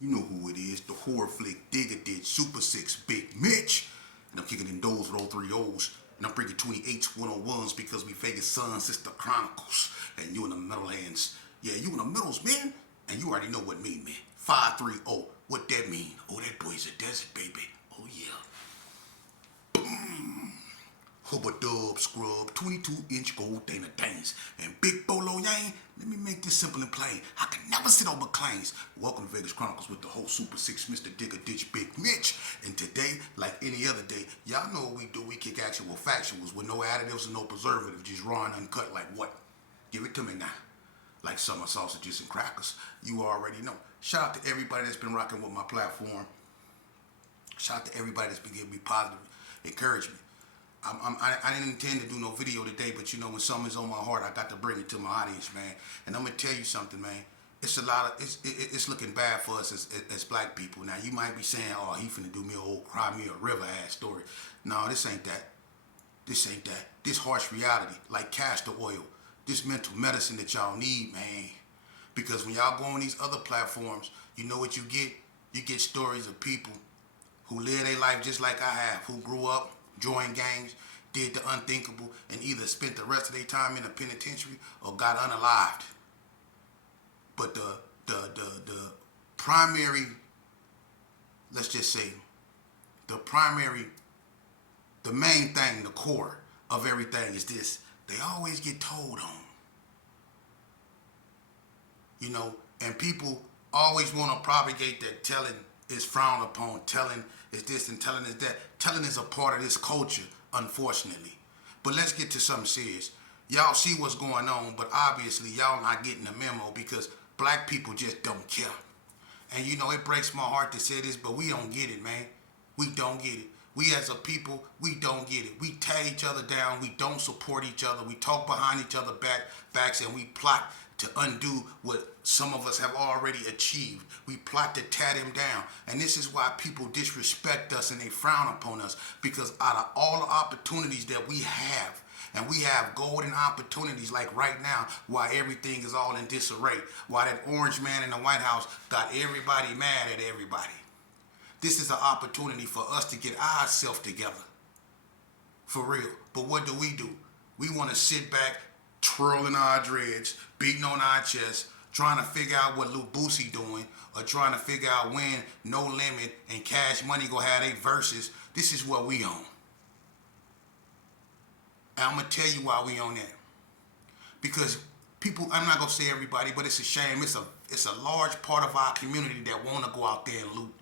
You know who it is, the horror flick Digger did Super 6 Big Mitch. And I'm kicking in those with 3 O's. And I'm bringing 28s, 101s because we Vegas Suns, it's the Chronicles. And you in the Meadowlands. Yeah, you in the Middles, man. And you already know what mean, man. 530. What that mean? Oh, that boy's a desert, baby. Oh, yeah. Hubba Dub Scrub, 22-inch gold Dana Danes, and Big Bolo Yang. Let me make this simple and plain. I can never sit on McLean's. Welcome to Vegas Chronicles with the whole Super 6 Mr. Digger Ditch Big Mitch. And today, like any other day, y'all know what we do. We kick actual factuals with no additives and no preservatives, just raw and uncut like what? Give it to me now. Like summer sausages and crackers. You already know. Shout out to everybody that's been rocking with my platform. Shout out to everybody that's been giving me positive encouragement. I didn't intend to do no video today, but you know, when something's on my heart, I got to bring it to my audience, man. And I'm gonna tell you something, man. It's looking bad for us as black people. Now you might be saying, oh, he finna do me a old cry me a river ass story. No, this ain't that. This ain't that. This harsh reality, like castor oil. This mental medicine that y'all need, man. Because when y'all go on these other platforms, you know what you get? You get stories of people who live their life just like I have, who grew up, joined gangs, did the unthinkable, and either spent the rest of their time in a penitentiary or got unalived. But the primary, let's just say, the main thing, the core of everything is this: they always get told on. You know, and people always want to propagate that telling is frowned upon, telling is this and telling is that. Telling is a part of this culture, unfortunately. But let's get to something serious. Y'all see what's going on, but obviously y'all not getting the memo because black people just don't care. And you know, it breaks my heart to say this, but we don't get it, man. We don't get it. We as a people, we don't get it. We tear each other down. We don't support each other. We talk behind each other backs, and we plot to undo what some of us have already achieved. We plot to tear them down. And this is why people disrespect us and they frown upon us. Because out of all the opportunities that we have, and we have golden opportunities like right now, why everything is all in disarray, why that orange man in the White House got everybody mad at everybody. This is an opportunity for us to get ourselves together. For real. But what do? We want to sit back, twirling our dreads, beating on our chest, trying to figure out what Lil Boosie doing, or trying to figure out when No Limit and Cash Money go have their verses. This is what we on. And I'm going to tell you why we on that. Because people, I'm not going to say everybody, but it's a shame. It's a large part of our community that want to go out there and loot.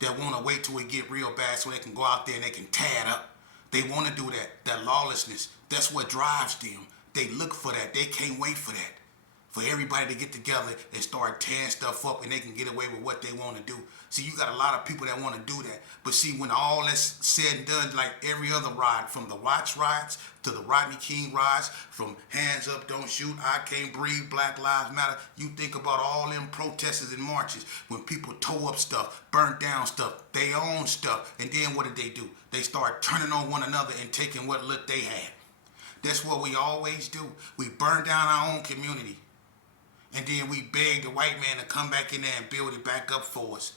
That want to wait till it get real bad so they can go out there and they can tear it up. They want to do that lawlessness. That's what drives them. They look for that. They can't wait for that. For everybody to get together and start tearing stuff up and they can get away with what they want to do. See, you got a lot of people that want to do that. But see, when all that's said and done, like every other ride, from the Watch riots to the Rodney King riots, from Hands Up, Don't Shoot, I Can't Breathe, Black Lives Matter, you think about all them protests and marches, when people tow up stuff, burn down stuff, they own stuff, and then what do? They start turning on one another and taking what look they had. That's what we always do. We burn down our own community. And then we beg the white man to come back in there and build it back up for us.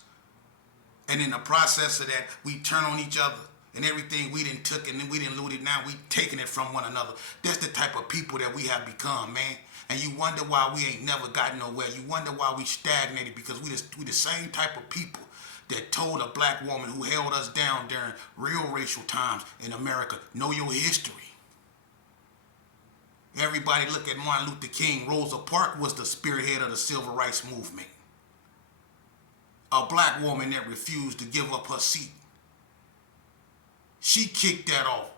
And in the process of that, we turn on each other. And everything we didn't took and then we didn't loot it, now we taking it from one another. That's the type of people that we have become, man. And you wonder why we ain't never gotten nowhere. You wonder why we stagnated, because we the same type of people that told a black woman who held us down during real racial times in America, know your history. Everybody look at Martin Luther King. Rosa Parks was the spearhead of the civil rights movement. A black woman that refused to give up her seat. She kicked that off.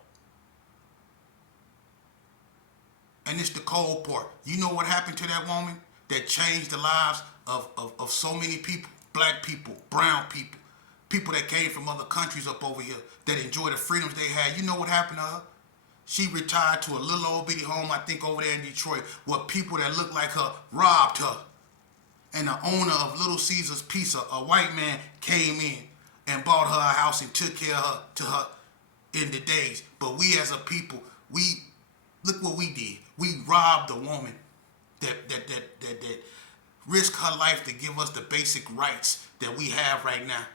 And it's the cold part. You know what happened to that woman that changed the lives of so many people? Black people, brown people, people that came from other countries up over here that enjoyed the freedoms they had. You know what happened to her? She retired to a little old bitty home, I think, over there in Detroit, where people that looked like her robbed her. And the owner of Little Caesar's Pizza, a white man, came in and bought her a house and took care of her to her in the days. But we as a people, look what we did. We robbed the woman that risk her life to give us the basic rights that we have right now.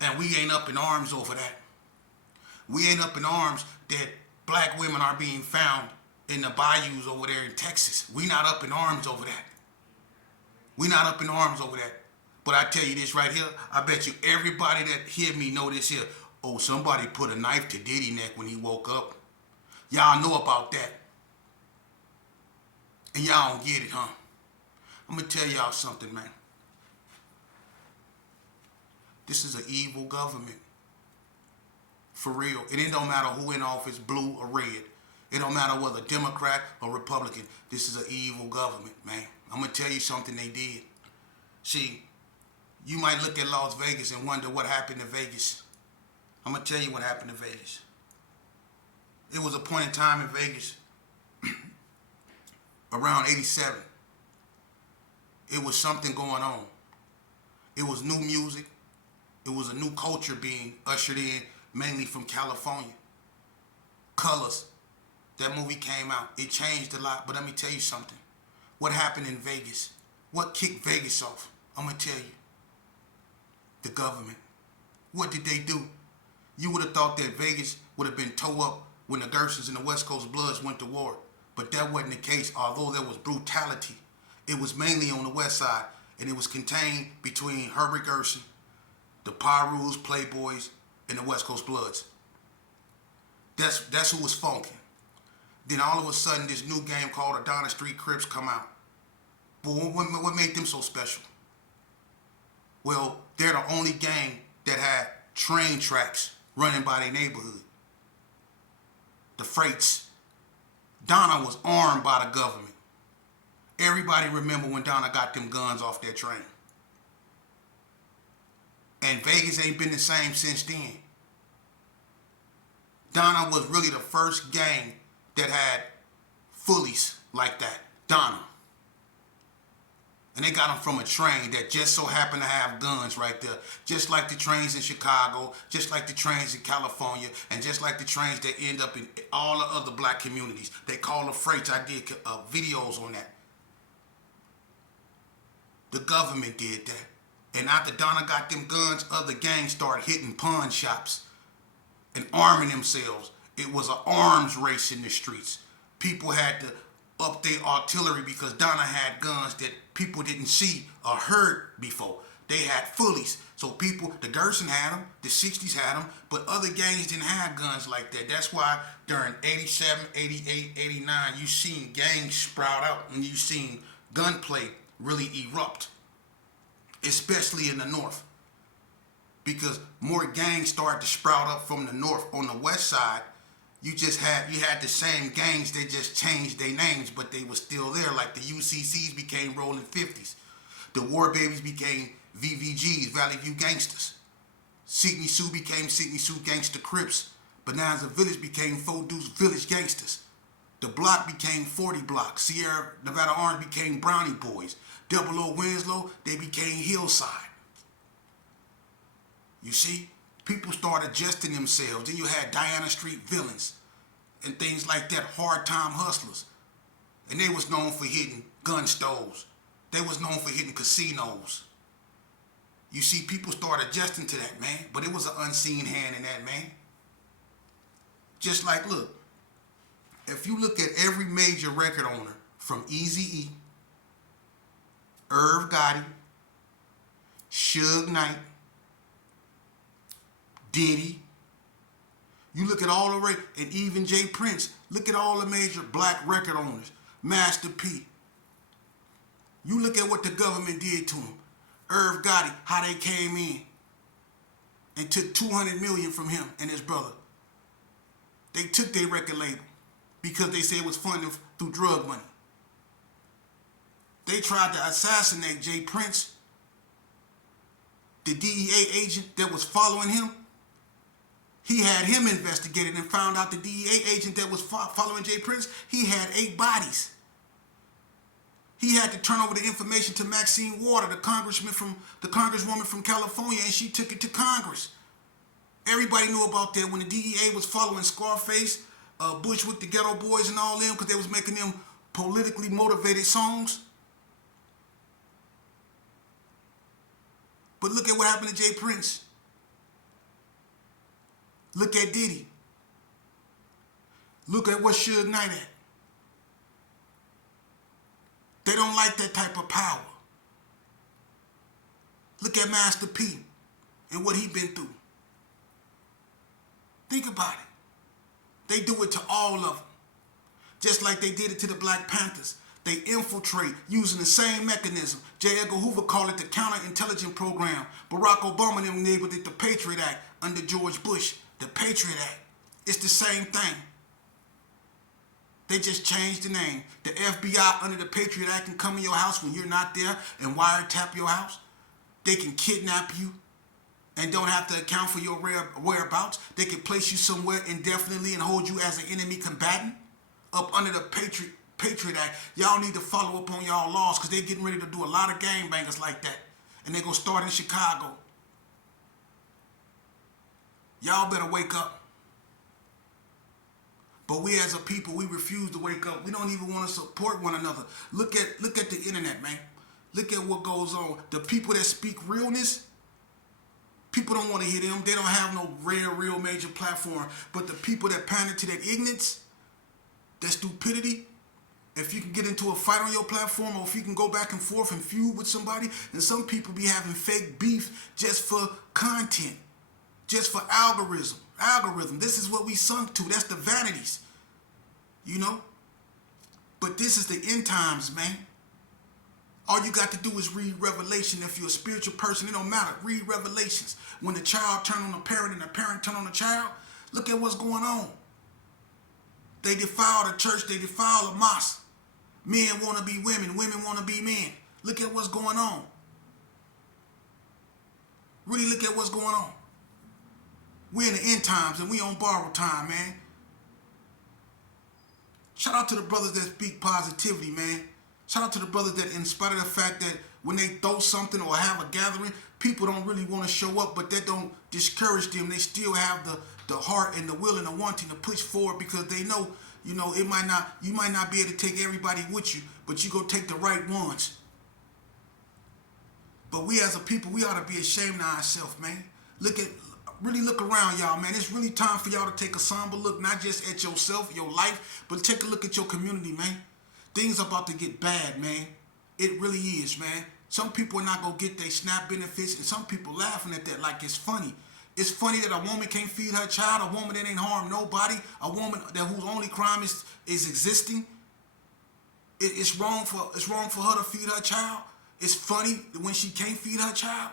And we ain't up in arms over that. We ain't up in arms that black women are being found in the bayous over there in Texas. We not up in arms over that. We not up in arms over that. But I tell you this right here, I bet you everybody that hear me know this here. Oh, somebody put a knife to Diddy neck when he woke up. Y'all know about that. And y'all don't get it, huh? I'm going to tell y'all something, man. This is an evil government. For real. It don't matter who in office, blue or red. It don't matter whether Democrat or Republican. This is an evil government, man. I'm going to tell you something they did. See, you might look at Las Vegas and wonder what happened to Vegas. I'm going to tell you what happened to Vegas. It was a point in time in Vegas around 87. It was something going on. It was new music. It was a new culture being ushered in, mainly from California. Colors. That movie came out. It changed a lot, but let me tell you something. What happened in Vegas? What kicked Vegas off? I'm going to tell you. The government. What did they do? You would have thought that Vegas would have been tore up when the Gersons and the West Coast Bloods went to war. But that wasn't the case, although there was brutality. It was mainly on the west side, and it was contained between Herbert Gerson, the Pyrus, Playboys, and the West Coast Bloods. That's who was funking. Then all of a sudden, this new game called the Donna Street Crips come out. But what made them so special? Well, they're the only gang that had train tracks running by their neighborhood. The freights. Donna was armed by the government. Everybody remember when Donna got them guns off that train. And Vegas ain't been the same since then. Donna was really the first gang that had fullies like that. Donna. And they got them from a train that just so happened to have guns right there. Just like the trains in Chicago, just like the trains in California, and just like the trains that end up in all the other black communities. They call them freights. I did videos on that. The government did that. And after Donna got them guns, other gangs started hitting pawn shops and arming themselves. It was an arms race in the streets. People had to up their artillery because Donna had guns that people didn't see or heard before. They had fullies. So people, the Gerson had them, the 60s had them, but other gangs didn't have guns like that. That's why during 87, 88, 89, you seen gangs sprout out and you seen gunplay really erupt, especially in the north. Because more gangs started to sprout up from the north. On the west side, you had the same gangs, they just changed their names, but they were still there. Like the UCCs became Rolling 50s. The War Babies became VVGs, Valley View Gangsters. Signey Sioux became Signey Sioux Gangster Crips. Bonanza Village became Four Deuce Village Gangsters. The block became 40 Block. Sierra Nevada Orange became Brownie Boys. Double O Winslow, they became Hillside. You see? People started adjusting themselves. Then you had Diana Street Villains and things like that, hard time hustlers. And they was known for hitting gun stores. They was known for hitting casinos. You see, people started adjusting to that, man. But it was an unseen hand in that, man. Just like, look, if you look at every major record owner, from Eazy-E, Irv Gotti, Suge Knight, Diddy, you look at all the and even Jay Prince, look at all the major black record owners, Master P. You look at what the government did to him. Irv Gotti, how they came in and took $200 million from him and his brother. They took their record label because they said it was funded through drug money. They tried to assassinate Jay Prince, the DEA agent that was following him. He had him investigated and found out the DEA agent that was following Jay Prince, he had 8 bodies. He had to turn over the information to Maxine Waters, the congresswoman from California, and she took it to Congress. Everybody knew about that when the DEA was following Scarface, Bushwick, the Ghetto Boys, and all them because they was making them politically motivated songs. But look at what happened to Jay Prince. Look at Diddy. Look at what Suge Knight at. They don't like that type of power. Look at Master P and what he been through. Think about it. They do it to all of them. Just like they did it to the Black Panthers. They infiltrate using the same mechanism. J. Edgar Hoover called it the counterintelligence program. Barack Obama and them labeled it the Patriot Act under George Bush. The Patriot Act. It's the same thing. They just changed the name. The FBI under the Patriot Act can come in your house when you're not there and wiretap your house. They can kidnap you and don't have to account for your whereabouts. They can place you somewhere indefinitely and hold you as an enemy combatant up under the Patriot Act. Y'all need to follow up on y'all laws because they're getting ready to do a lot of gangbangers like that. And they're going to start in Chicago. Y'all better wake up. But we as a people, we refuse to wake up. We don't even want to support one another. Look at the internet, man. Look at what goes on. The people that speak realness, people don't want to hear them. They don't have no real major platform. But the people that pander to that ignorance, that stupidity, if you can get into a fight on your platform or if you can go back and forth and feud with somebody, and some people be having fake beef just for content, just for algorithm. This is what we sunk to. That's the vanities, you know? But this is the end times, man. All you got to do is read Revelation. If you're a spiritual person, it don't matter. Read Revelations. When the child turn on the parent and the parent turn on the child, look at what's going on. They defile the church. They defile the mosque. Men want to be women. Women want to be men. Look at what's going on. Really look at what's going on. We're in the end times and we on borrowed time, man. Shout out to the brothers that speak positivity, man. Shout out to the brothers that, in spite of the fact that when they throw something or have a gathering, people don't really want to show up, but that don't discourage them. They still have the heart and the will and the wanting to push forward because they know, you might not be able to take everybody with you, but you go take the right ones. But we as a people, we ought to be ashamed of ourselves, man. Really look around, y'all, man. It's really time for y'all to take a somber look, not just at yourself, your life, but take a look at your community, man. Things are about to get bad, man. It really is, man. Some people are not going to get their SNAP benefits, and some people laughing at that like it's funny. It's funny that a woman can't feed her child, a woman that ain't harmed nobody, a woman whose only crime is existing. It's wrong for her to feed her child. It's funny when she can't feed her child.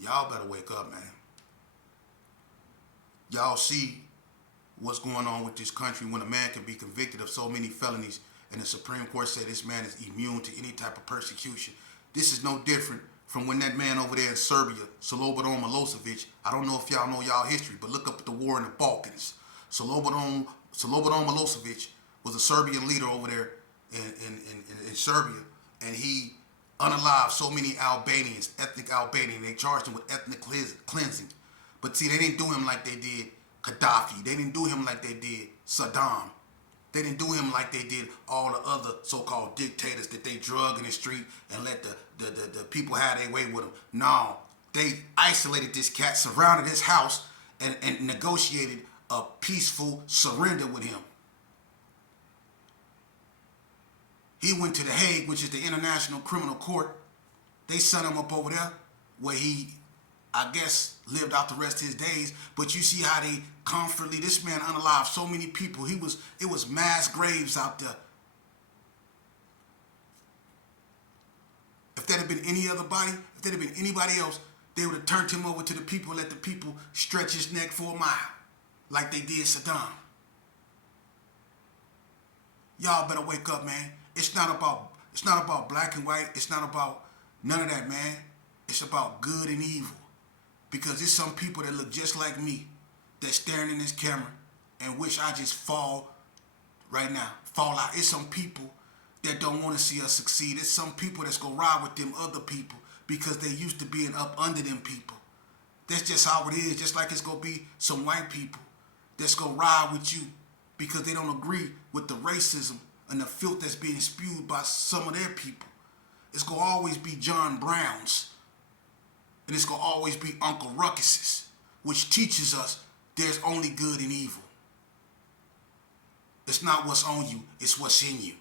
Y'all better wake up, man. Y'all see what's going on with this country when a man can be convicted of so many felonies and the Supreme Court said this man is immune to any type of persecution. This is no different from when that man over there in Serbia, Slobodan Milosevic, I don't know if y'all know y'all history, but look up the war in the Balkans. Slobodan Milosevic was a Serbian leader over there in Serbia, and he unalived so many Albanians, ethnic Albanians. They charged him with ethnic cleansing. But see, they didn't do him like they did Gaddafi. They didn't do him like they did Saddam. They didn't do him like they did all the other so-called dictators that they drug in the street and let the people have their way with them. No, they isolated this cat, surrounded his house, and negotiated a peaceful surrender with him. He went to The Hague, which is the International Criminal Court. They sent him up over there where he, I guess, lived out the rest of his days. But you see how they comfortably, this man unalived so many people. It was mass graves out there. If that had been any other body, if that had been anybody else, they would have turned him over to the people and let the people stretch his neck for a mile, like they did Saddam. Y'all better wake up, man. It's not about black and white. It's not about none of that, man. It's about good and evil. Because there's some people that look just like me that's staring in this camera and wish I just fall right now. Fall out. It's some people that don't want to see us succeed. It's some people that's going to ride with them other people because they used to being up under them people. That's just how it is. Just like it's going to be some white people that's going to ride with you because they don't agree with the racism and the filth that's being spewed by some of their people. It's going to always be John Brown's, and it's going to always be Uncle Ruckus's, which teaches us there's only good and evil. It's not what's on you, it's what's in you.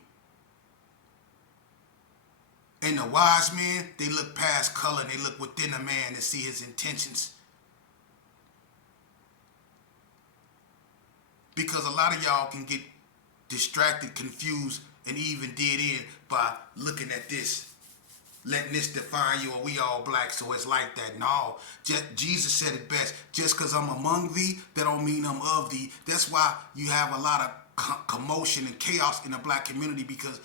And the wise men, they look past color and they look within a man to see his intentions. Because a lot of y'all can get distracted, confused, and even did in by looking at this, letting this define you, or we all black, so it's like that. No, Jesus said it best. Just because I'm among thee, that don't mean I'm of thee. That's why you have a lot of commotion and chaos in the black community, because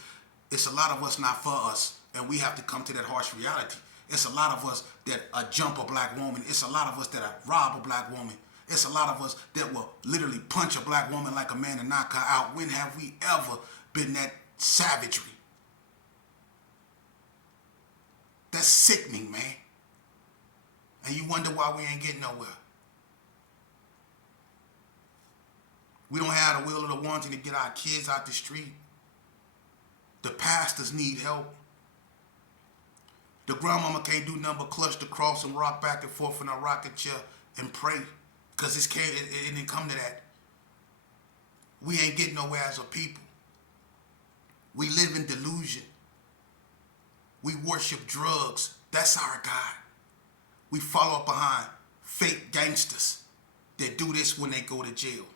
it's a lot of us not for us, and we have to come to that harsh reality. It's a lot of us that jump a black woman. It's a lot of us that rob a black woman. It's a lot of us that will literally punch a black woman like a man and knock her out. When have we ever been that savagery? That's sickening, man. And you wonder why we ain't getting nowhere. We don't have the will or the wanting to get our kids out the street. The pastors need help. The grandmama can't do nothing but clutch the cross and rock back and forth in a rocking chair and pray. Because it didn't come to that. We ain't getting nowhere as a people. We live in delusion. We worship drugs. That's our God. We follow up behind fake gangsters that do this when they go to jail.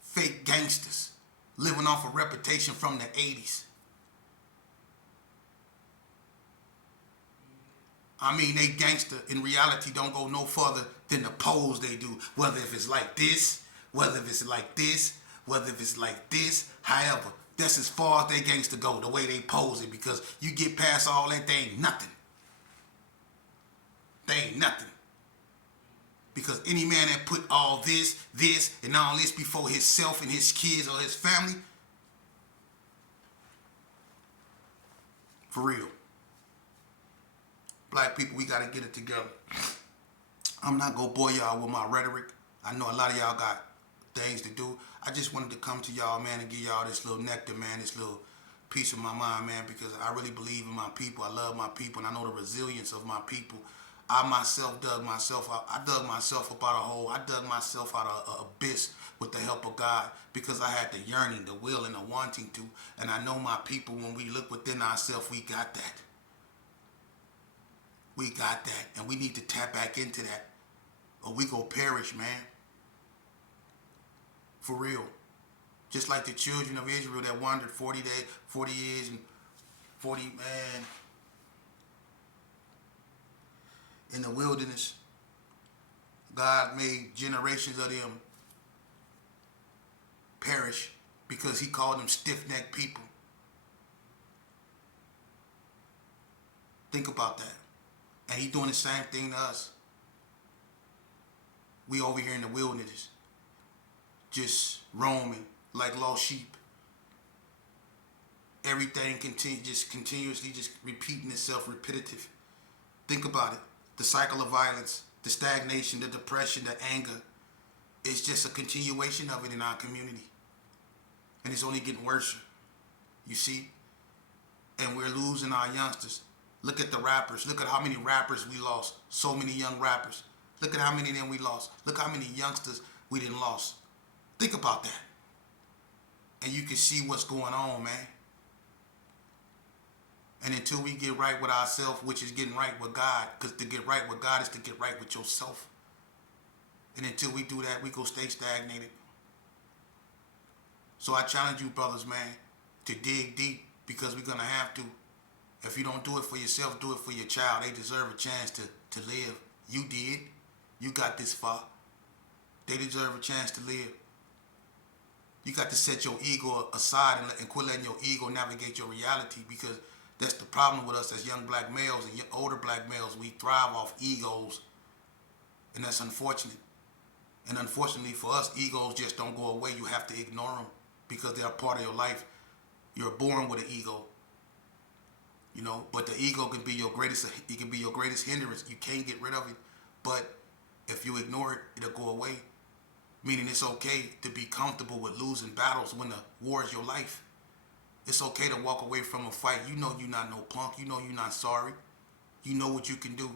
Fake gangsters living off a reputation from the 80s. I mean, they gangster in reality don't go no further than the pose they do. Whether if it's like this, whether if it's like this, whether if it's like this, however, that's as far as they gangster go, the way they pose it, because you get past all that, they ain't nothing. They ain't nothing. Because any man that put all this, and all this before himself and his kids or his family, for real. Black people, we got to get it together. I'm not going to bore y'all with my rhetoric. I know a lot of y'all got things to do. I just wanted to come to y'all, man, and give y'all this little nectar, man, this little piece of my mind, man, because I really believe in my people. I love my people, and I know the resilience of my people. I myself dug myself out. I dug myself up out of a hole. I dug myself out of an abyss with the help of God, because I had the yearning, the will, and the wanting to. And I know my people, when we look within ourselves, we got that. We got that, and we need to tap back into that, or we go perish, man. For real. Just like the children of Israel that wandered 40 years and 40, man, in the wilderness. God made generations of them perish because he called them stiff-necked people. Think about that. And he's doing the same thing to us. We over here in the wilderness, just roaming like lost sheep. Everything continuously just repeating itself, repetitive. Think about it. The cycle of violence, the stagnation, the depression, the anger. It's just a continuation of it in our community. And it's only getting worse. You see? And we're losing our youngsters. Look at the rappers. Look at how many rappers we lost. So many young rappers. Look at how many of them we lost. Look how many youngsters we didn't lost. Think about that. And you can see what's going on, man. And until we get right with ourselves, which is getting right with God, because to get right with God is to get right with yourself. And until we do that, we go stay stagnated. So I challenge you, brothers, man, to dig deep, because we're going to have to. If you don't do it for yourself, do it for your child. They deserve a chance to live. You did. You got this far. They deserve a chance to live. You got to set your ego aside and quit letting your ego navigate your reality, because that's the problem with us as young black males and older black males. We thrive off egos, and that's unfortunate. And unfortunately for us, egos just don't go away. You have to ignore them because they're a part of your life. You're born with an ego. You know, but the ego can be your greatest. It can be your greatest hindrance. You can't get rid of it, but if you ignore it, it'll go away. Meaning it's okay to be comfortable with losing battles when the war is your life. It's okay to walk away from a fight. You know you're not no punk. You know you're not sorry. You know what you can do.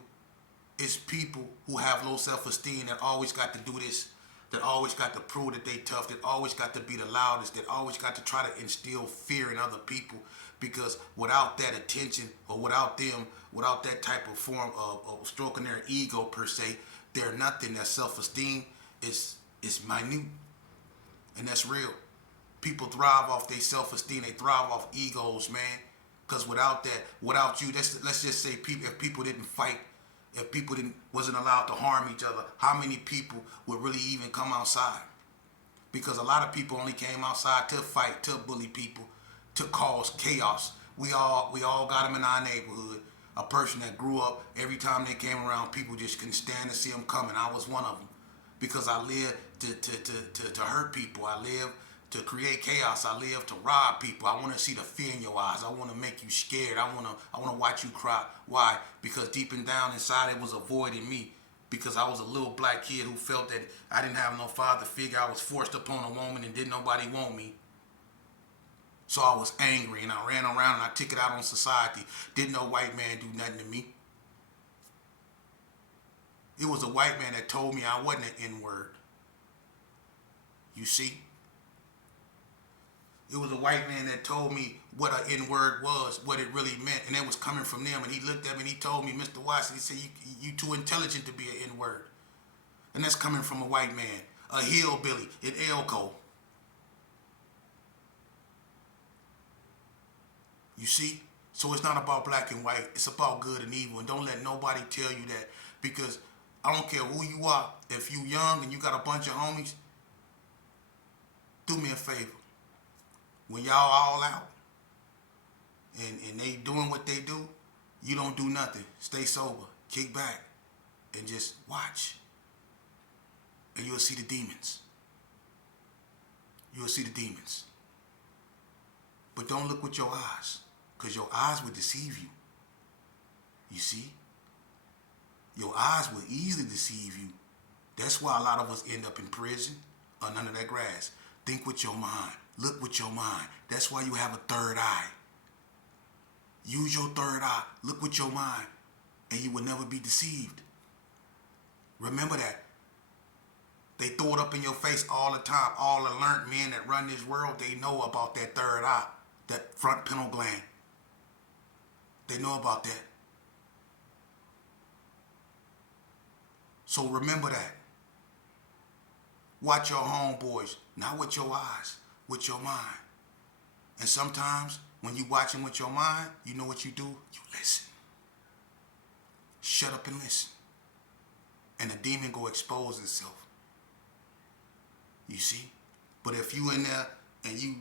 It's people who have low self-esteem that always got to do this, that always got to prove that they tough, that always got to be the loudest, that always got to try to instill fear in other people. Because without that attention, or without them, without that type of form of stroking their ego per se, they're nothing. Their self-esteem is minute, and that's real. People thrive off their self-esteem. They thrive off egos, man. Because without that, without you, let's just say people, if people didn't fight, if people wasn't allowed to harm each other, how many people would really even come outside? Because a lot of people only came outside to fight, to bully people, to cause chaos. We all got them in our neighborhood. A person that grew up, every time they came around, people just couldn't stand to see them coming. I was one of them. Because I live to hurt people. I live to create chaos. I live to rob people. I want to see the fear in your eyes. I want to make you scared. I want to watch you cry. Why? Because deep and down inside it was avoiding me. Because I was a little black kid who felt that I didn't have no father figure. I was forced upon a woman and didn't nobody want me. So I was angry and I ran around and I took it out on society. Didn't no white man do nothing to me. It was a white man that told me I wasn't an N-word. You see? It was a white man that told me what an N-word was, what it really meant, and it was coming from them. And he looked at me and he told me, Mr. Watson, he said, you too intelligent to be an N-word. And that's coming from a white man, a hillbilly in Elko. You see? So it's not about black and white. It's about good and evil. And don't let nobody tell you that, because I don't care who you are. If you young and you got a bunch of homies, do me a favor. When y'all all out and they doing what they do, you don't do nothing. Stay sober. Kick back and just watch. And you'll see the demons. You'll see the demons. But don't look with your eyes, because your eyes will deceive you. You see? Your eyes will easily deceive you. That's why a lot of us end up in prison or under that grass. Think with your mind. Look with your mind. That's why you have a third eye. Use your third eye. Look with your mind. And you will never be deceived. Remember that. They throw it up in your face all the time. All the learned men that run this world, they know about that third eye. That front pineal gland. They know about that. So remember that. Watch your homeboys, not with your eyes, with your mind. And sometimes when you watch them with your mind, you know what you do? You listen. Shut up and listen. And the demon go expose itself. You see? But if you in there and you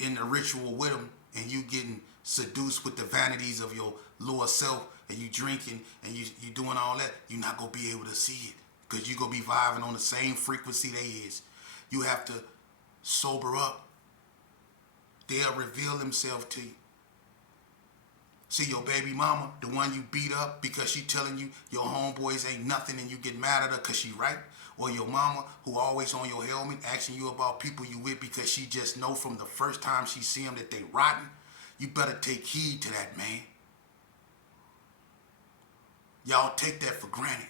in the ritual with them and you getting seduced with the vanities of your lower self and you drinking and you doing all that, you're not going to be able to see it. Because you're going to be vibing on the same frequency they is. You have to sober up. They'll reveal themselves to you. See your baby mama, the one you beat up because she telling you your homeboys ain't nothing and you get mad at her because she right? Or your mama who always on your helmet asking you about people you with because she just know from the first time she see them that they rotten? You better take heed to that, man. Y'all take that for granted.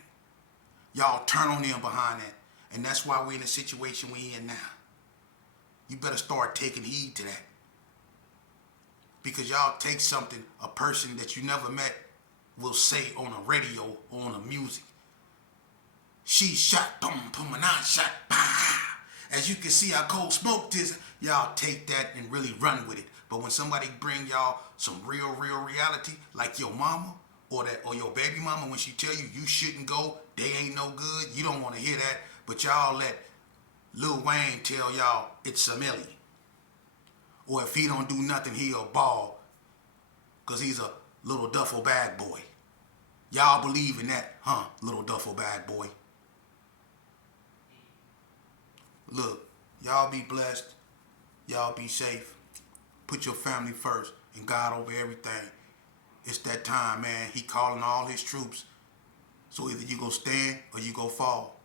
Y'all turn on them behind that. And that's why we're in the situation we in now. You better start taking heed to that. Because y'all take something a person that you never met will say on a radio or on a music. She shot, boom, boom, and I shot, bah. As you can see, I cold smoked this. Y'all take that and really run with it. But when somebody bring y'all some real reality, like your mama or your baby mama, when she tell you you shouldn't go, they ain't no good, you don't want to hear that. But y'all let Lil Wayne tell y'all it's a milli. Or if he don't do nothing, he'll ball. Because he's a little duffel bag boy. Y'all believe in that, huh, little duffel bag boy? Look, y'all be blessed. Y'all be safe. Put your family first and God over everything. It's that time, man. He calling all his troops. So either you go stand or you go fall.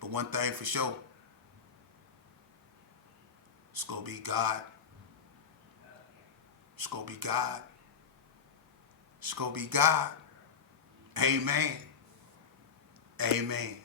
But one thing for sure, it's going to be God. It's going to be God. It's going to be God. Amen. Amen.